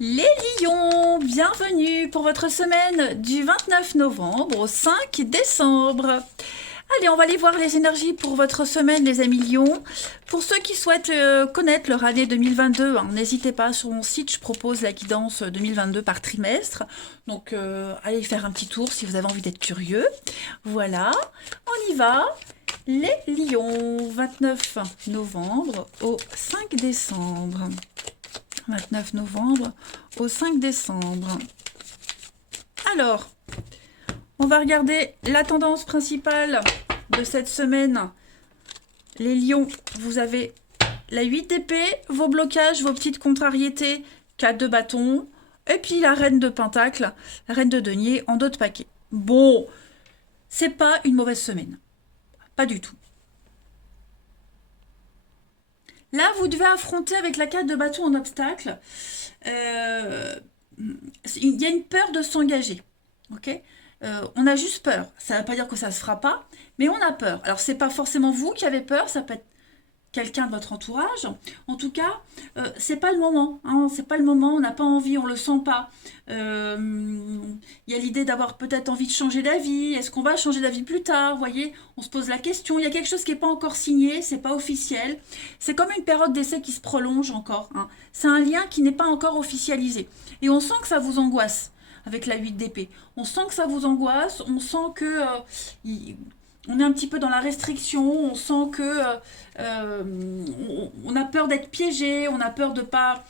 Les lions, bienvenue pour votre semaine du 29 novembre au 5 décembre. Allez, on va aller voir les énergies pour votre semaine, les amis lions. Pour ceux qui souhaitent connaître leur année 2022, hein, n'hésitez pas, sur mon site, je propose la guidance 2022 par trimestre. Donc, allez faire un petit tour si vous avez envie d'être curieux. Voilà, on y va. Les lions, 29 novembre au 5 décembre. 29 novembre au 5 décembre. Alors, on va regarder la tendance principale de cette semaine. Les lions, vous avez la 8 d'épée, vos blocages, vos petites contrariétés, 4 de bâton, et puis la reine de pentacle, la reine de denier en dos de paquet. Bon, c'est pas une mauvaise semaine. Pas du tout. Là, vous devez affronter avec la 4 de bâton en obstacle. Il y a une peur de s'engager. Ok. On a juste peur. Ça ne veut pas dire que ça ne se fera pas, mais on a peur. Alors, c'est pas forcément vous qui avez peur, ça peut être quelqu'un de votre entourage. En tout cas, c'est pas le moment. Hein, c'est pas le moment. On n'a pas envie, on le sent pas. Il y a l'idée d'avoir peut-être envie de changer d'avis. Est-ce qu'on va changer d'avis plus tard? Vous voyez, on se pose la question. Il y a quelque chose qui n'est pas encore signé, c'est pas officiel. C'est comme une période d'essai qui se prolonge encore. Hein. C'est un lien qui n'est pas encore officialisé. Et on sent que ça vous angoisse avec la 8 d'épée. On sent que ça vous angoisse. On sent que on est un petit peu dans la restriction, on sent que on a peur d'être piégé, on a peur de pas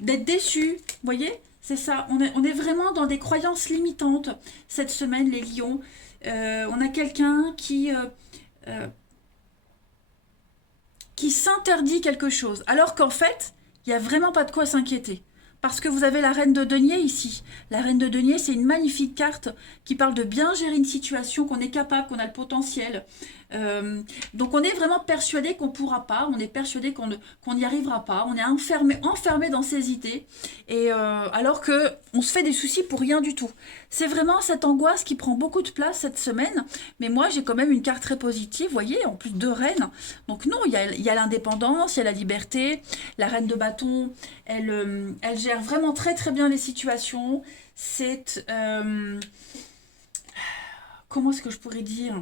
d'être déçu, vous voyez. C'est ça, on est vraiment dans des croyances limitantes cette semaine, les lions. On a quelqu'un qui s'interdit quelque chose, alors qu'en fait, il n'y a vraiment pas de quoi s'inquiéter. Parce que vous avez la reine de denier ici. La reine de denier, c'est une magnifique carte qui parle de bien gérer une situation, qu'on est capable, qu'on a le potentiel. Donc on est vraiment persuadé qu'on ne pourra pas, on est persuadé qu'on n'y arrivera pas, on est enfermé dans ses idées, et alors que on se fait des soucis pour rien du tout. C'est vraiment cette angoisse qui prend beaucoup de place cette semaine, mais moi j'ai quand même une carte très positive, vous voyez, en plus deux reines. Donc non, il y a l'indépendance, il y a la liberté, la reine de bâton, elle gère vraiment très très bien les situations. C'est... comment est-ce que je pourrais dire?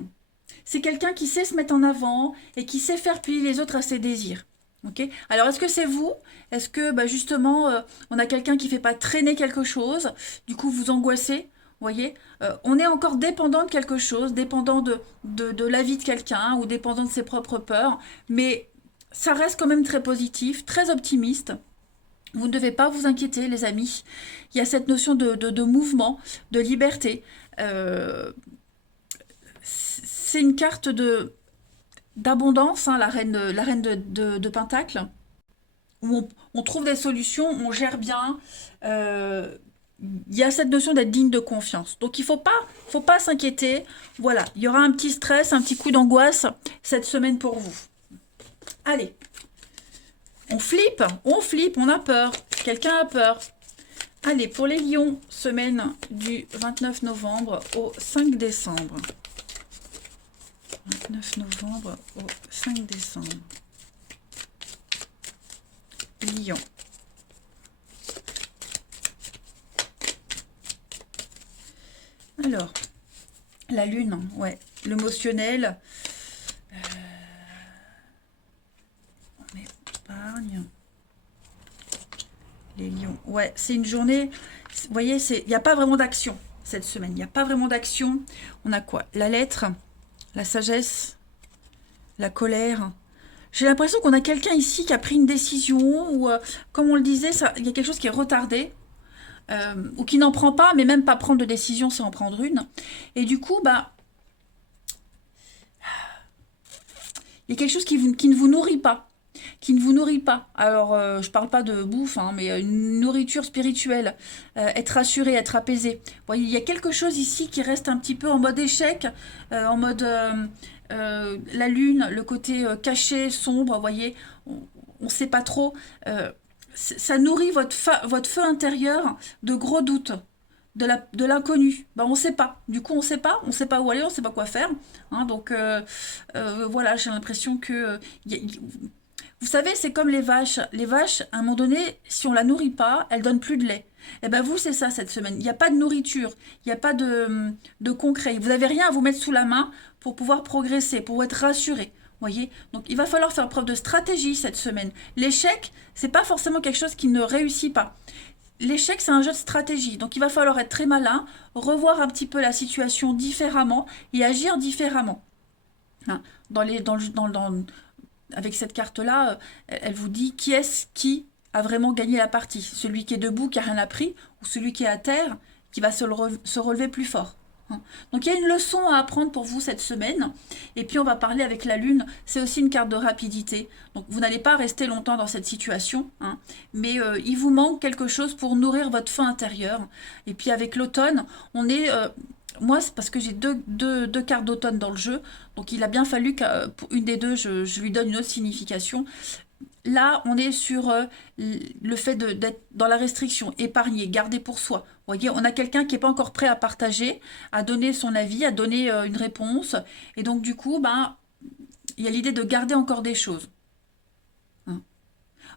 C'est quelqu'un qui sait se mettre en avant et qui sait faire plier les autres à ses désirs. Ok. Alors, est-ce que c'est vous? Est-ce que bah, justement, on a quelqu'un qui ne fait pas traîner quelque chose? Du coup, vous angoissez? Vous voyez. On est encore dépendant de quelque chose, dépendant de l'avis de quelqu'un ou dépendant de ses propres peurs. Mais ça reste quand même très positif, très optimiste. Vous ne devez pas vous inquiéter, les amis. Il y a cette notion de mouvement, de liberté. Euh, c'est une carte d'abondance, hein, la reine de Pentacle, où on trouve des solutions, on gère bien. Il y a cette notion d'être digne de confiance. Donc il faut pas s'inquiéter. Voilà, il y aura un petit stress, un petit coup d'angoisse cette semaine pour vous. Allez, on flippe, on a peur. Quelqu'un a peur. Allez, pour les lions, semaine du 29 novembre au 5 décembre. 29 novembre au 5 décembre. Lion. Alors, la lune, ouais, l'émotionnel. On épargne. Les lions. Ouais, c'est une journée. Vous voyez, il n'y a pas vraiment d'action cette semaine. Il n'y a pas vraiment d'action. On a quoi? La lettre, la sagesse, la colère. J'ai l'impression qu'on a quelqu'un ici qui a pris une décision ou, comme on le disait, il y a quelque chose qui est retardé. Ou qui n'en prend pas, mais même pas prendre de décision, c'est en prendre une. Et du coup, bah, il y a quelque chose qui ne vous nourrit pas. Qui ne vous nourrit pas. Alors, je parle pas de bouffe, hein, mais une nourriture spirituelle. Être rassuré, être apaisé. Vous voyez, il y a quelque chose ici qui reste un petit peu en mode échec, en mode la lune, le côté caché, sombre, vous voyez, on ne sait pas trop. Ça nourrit votre feu intérieur de gros doutes, de l'inconnu. Ben, on ne sait pas. Du coup, on ne sait pas où aller, on ne sait pas quoi faire. Hein, donc, voilà, j'ai l'impression que Vous savez, c'est comme les vaches. Les vaches, à un moment donné, si on la nourrit pas, elles donnent plus de lait. Eh ben vous, c'est ça cette semaine. Il n'y a pas de nourriture, il n'y a pas de concret. Vous n'avez rien à vous mettre sous la main pour pouvoir progresser, pour être rassuré. Voyez? Donc il va falloir faire preuve de stratégie cette semaine. L'échec, c'est pas forcément quelque chose qui ne réussit pas. L'échec, c'est un jeu de stratégie. Donc il va falloir être très malin, revoir un petit peu la situation différemment et agir différemment. Hein. Dans les, dans- Avec cette carte-là, elle vous dit qui est-ce qui a vraiment gagné la partie. Celui qui est debout, qui n'a rien appris, ou celui qui est à terre, qui va se relever plus fort. Hein. Donc il y a une leçon à apprendre pour vous cette semaine. Et puis on va parler avec la lune. C'est aussi une carte de rapidité. Donc vous n'allez pas rester longtemps dans cette situation. Hein. Mais il vous manque quelque chose pour nourrir votre faim intérieure. Et puis avec l'automne, on est... moi, c'est parce que j'ai deux cartes d'automne dans le jeu. Donc il a bien fallu qu'une des deux, je lui donne une autre signification. Là, on est sur le fait d'être dans la restriction, épargner, garder pour soi. Vous voyez, on a quelqu'un qui n'est pas encore prêt à partager, à donner son avis, à donner une réponse. Et donc, du coup, ben, il y a l'idée de garder encore des choses. Hein.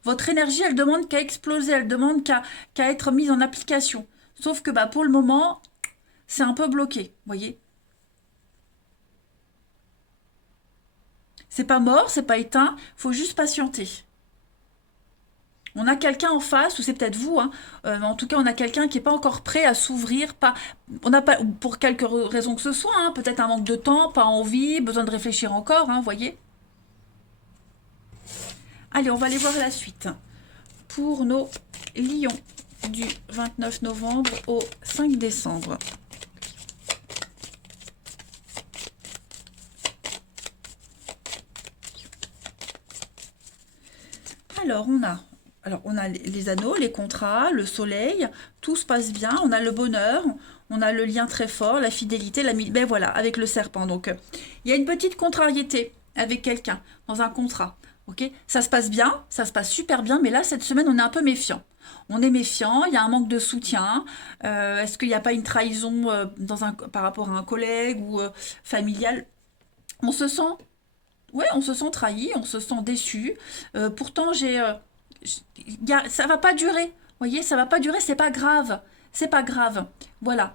Votre énergie, elle demande qu'à exploser, elle demande qu'à être mise en application. Sauf que bah, pour le moment, c'est un peu bloqué. Vous voyez? C'est pas mort, c'est pas éteint, faut juste patienter. On a quelqu'un en face, ou c'est peut-être vous, hein, mais en tout cas, on a quelqu'un qui n'est pas encore prêt à s'ouvrir, pas, on n'a pas, pour quelque raison que ce soit, hein, peut-être un manque de temps, pas envie, besoin de réfléchir encore, hein, voyez. Allez, on va aller voir la suite. Pour nos lions du 29 novembre au 5 décembre. Alors, on a les anneaux, les contrats, le soleil, tout se passe bien, on a le bonheur, on a le lien très fort, la fidélité, ben voilà, avec le serpent. Donc, il y a une petite contrariété avec quelqu'un dans un contrat. Ok, ça se passe bien, ça se passe super bien, mais là, cette semaine, on est un peu méfiant. On est méfiant, il y a un manque de soutien. Est-ce qu'il n'y a pas une trahison par rapport à un collègue ou familial? On se sent Ouais, on se sent trahi, on se sent déçu. Pourtant, ça va pas durer. Vous voyez, ça va pas durer, c'est pas grave. C'est pas grave. Voilà.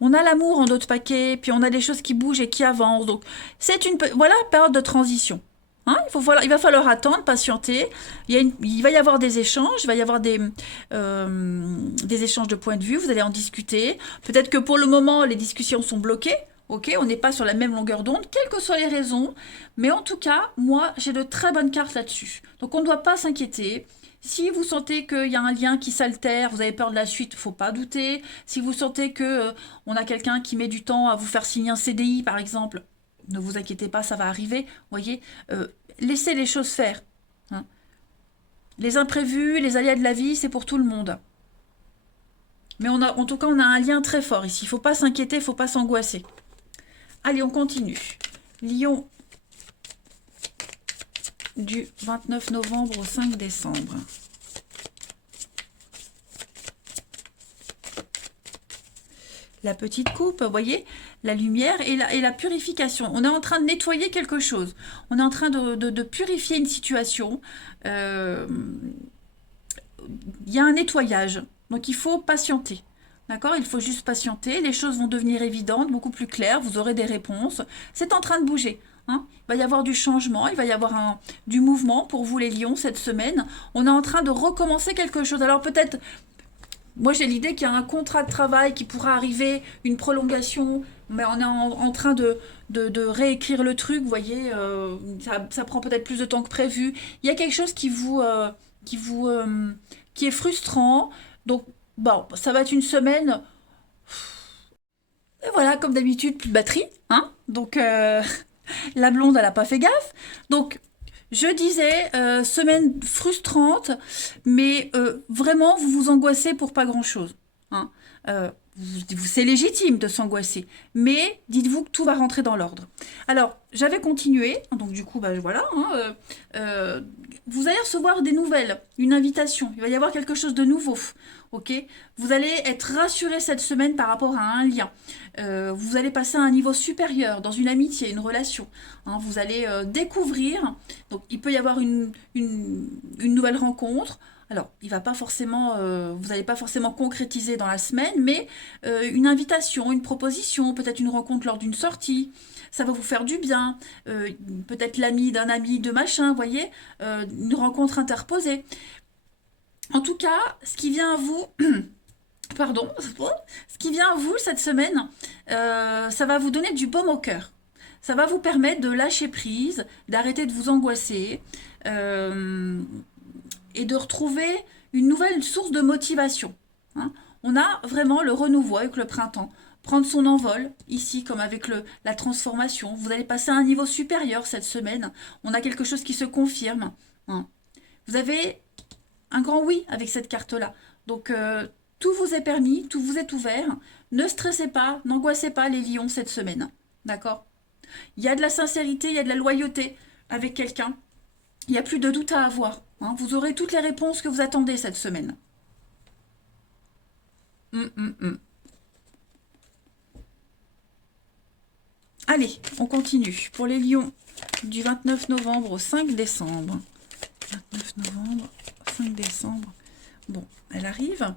On a l'amour en d'autres paquets, puis on a des choses qui bougent et qui avancent. Donc, voilà, période de transition. Hein, il va falloir attendre, patienter. Il va y avoir des échanges, il va y avoir des échanges de points de vue, vous allez en discuter. Peut-être que pour le moment, les discussions sont bloquées. Ok, on n'est pas sur la même longueur d'onde, quelles que soient les raisons. Mais en tout cas, moi, j'ai de très bonnes cartes là-dessus. Donc on ne doit pas s'inquiéter. Si vous sentez qu'il y a un lien qui s'altère, vous avez peur de la suite, faut pas douter. Si vous sentez que on a quelqu'un qui met du temps à vous faire signer un CDI, par exemple, ne vous inquiétez pas, ça va arriver. Voyez, laissez les choses faire. Hein. Les imprévus, les aléas de la vie, c'est pour tout le monde. Mais en tout cas, on a un lien très fort ici. Il faut pas s'inquiéter, il faut pas s'angoisser. Allez, on continue. Lion du 29 novembre au 5 décembre. La petite coupe, vous voyez, la lumière et la purification. On est en train de nettoyer quelque chose. On est en train de purifier une situation. Il y a un nettoyage. Donc, il faut patienter. D'accord? Il faut juste patienter. Les choses vont devenir évidentes, beaucoup plus claires. Vous aurez des réponses. C'est en train de bouger. Hein. Il va y avoir du changement, il va y avoir du mouvement pour vous les lions cette semaine. On est en train de recommencer quelque chose. Alors peut-être, moi j'ai l'idée qu'il y a un contrat de travail qui pourra arriver, une prolongation, mais on est en train de réécrire le truc, vous voyez, ça prend peut-être plus de temps que prévu. Il y a quelque chose qui vous, qui est frustrant. Donc, bon, ça va être une semaine. Et voilà, comme d'habitude, plus de batterie, hein. Donc, la blonde, elle n'a pas fait gaffe. Donc, je disais, semaine frustrante, mais vraiment, vous vous angoissez pour pas grand-chose. hein. C'est légitime de s'angoisser, mais dites-vous que tout va rentrer dans l'ordre. Alors, j'avais continué, donc du coup, bah, voilà, hein, vous allez recevoir des nouvelles, une invitation, il va y avoir quelque chose de nouveau, ok? Vous allez être rassuré cette semaine par rapport à un lien. Vous allez passer à un niveau supérieur dans une amitié, une relation, hein. Vous allez découvrir, donc il peut y avoir une nouvelle rencontre. Alors, il va pas forcément, vous n'allez pas forcément concrétiser dans la semaine, mais une invitation, une proposition, peut-être une rencontre lors d'une sortie, ça va vous faire du bien. Peut-être l'ami d'un ami de machin, vous voyez, une rencontre interposée. En tout cas, ce qui vient à vous, pardon, ce qui vient à vous cette semaine, ça va vous donner du baume au cœur. Ça va vous permettre de lâcher prise, d'arrêter de vous angoisser. Et de retrouver une nouvelle source de motivation, hein. On a vraiment le renouveau avec le printemps, prendre son envol, ici comme avec la transformation. Vous allez passer à un niveau supérieur cette semaine, on a quelque chose qui se confirme, hein. Vous avez un grand oui avec cette carte-là, donc tout vous est permis, tout vous est ouvert, ne stressez pas, n'angoissez pas les lions cette semaine, d'accord? Il y a de la sincérité, il y a de la loyauté avec quelqu'un. Il n'y a plus de doute à avoir, hein. Vous aurez toutes les réponses que vous attendez cette semaine. Hum. Allez, on continue. Pour les lions, du 29 novembre au 5 décembre. 29 novembre, 5 décembre. Bon, elle arrive.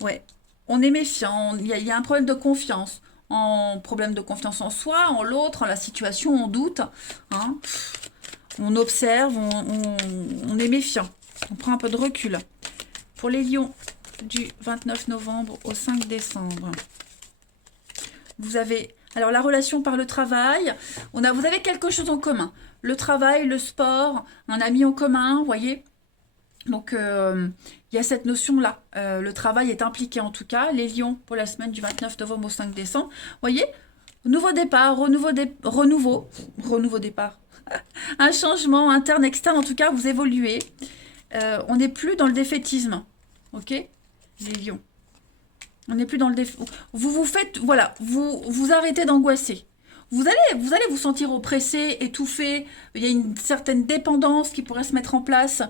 Ouais, on est méfiant. Il y a un problème de confiance. En problème de confiance en soi, en l'autre, en la situation, on doute, hein. On observe, on est méfiant. On prend un peu de recul. Pour les lions du 29 novembre au 5 décembre, vous avez... Alors, la relation par le travail, vous avez quelque chose en commun. Le travail, le sport, un ami en commun, vous voyez. Donc, il y a cette notion-là. Le travail est impliqué en tout cas. Les lions pour la semaine du 29 novembre au 5 décembre. Vous voyez, nouveau départ, renouveau départ. Un changement interne, externe, en tout cas, vous évoluez. On n'est plus dans le défaitisme, ok, les lions. On n'est plus dans le vous faites, voilà, vous arrêtez d'angoisser. Vous allez vous sentir oppressé, étouffé. Il y a une certaine dépendance qui pourrait se mettre en place.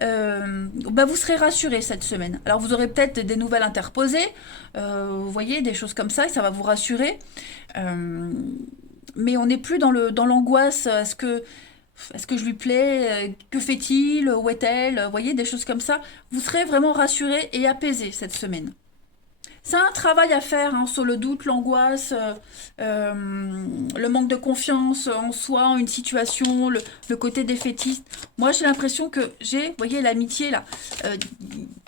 Vous serez rassuré cette semaine. Alors, vous aurez peut-être des nouvelles interposées. Vous voyez, des choses comme ça, et ça va vous rassurer. Mais on n'est plus dans l'angoisse. Est-ce que je lui plais? Que fait-il? Où est-elle? Vous voyez, des choses comme ça. Vous serez vraiment rassuré et apaisé cette semaine. C'est un travail à faire, hein, sur le doute, l'angoisse, le manque de confiance en soi, en une situation, le côté défaitiste. Moi, j'ai l'impression que vous voyez, l'amitié, là,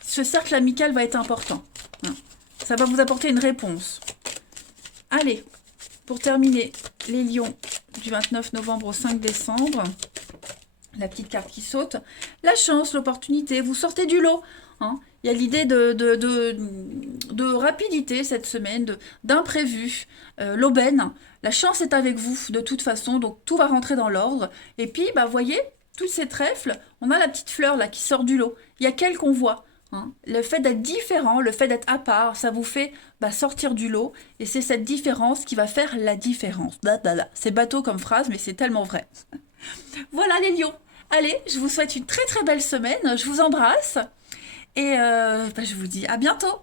ce cercle amical va être important, hein. Ça va vous apporter une réponse. Allez, pour terminer, les lions du 29 novembre au 5 décembre, la petite carte qui saute, la chance, l'opportunité, vous sortez du lot, hein. Il y a l'idée de rapidité cette semaine, d'imprévu, l'aubaine. La chance est avec vous de toute façon, donc tout va rentrer dans l'ordre. Et puis, vous voyez, tous ces trèfles, on a la petite fleur là qui sort du lot. Il y a qu'elle qu'on voit, hein. Le fait d'être différent, le fait d'être à part, ça vous fait sortir du lot. Et c'est cette différence qui va faire la différence. C'est bateau comme phrase, mais c'est tellement vrai. Voilà les lions. Allez, je vous souhaite une très très belle semaine. Je vous embrasse. Et je vous dis à bientôt.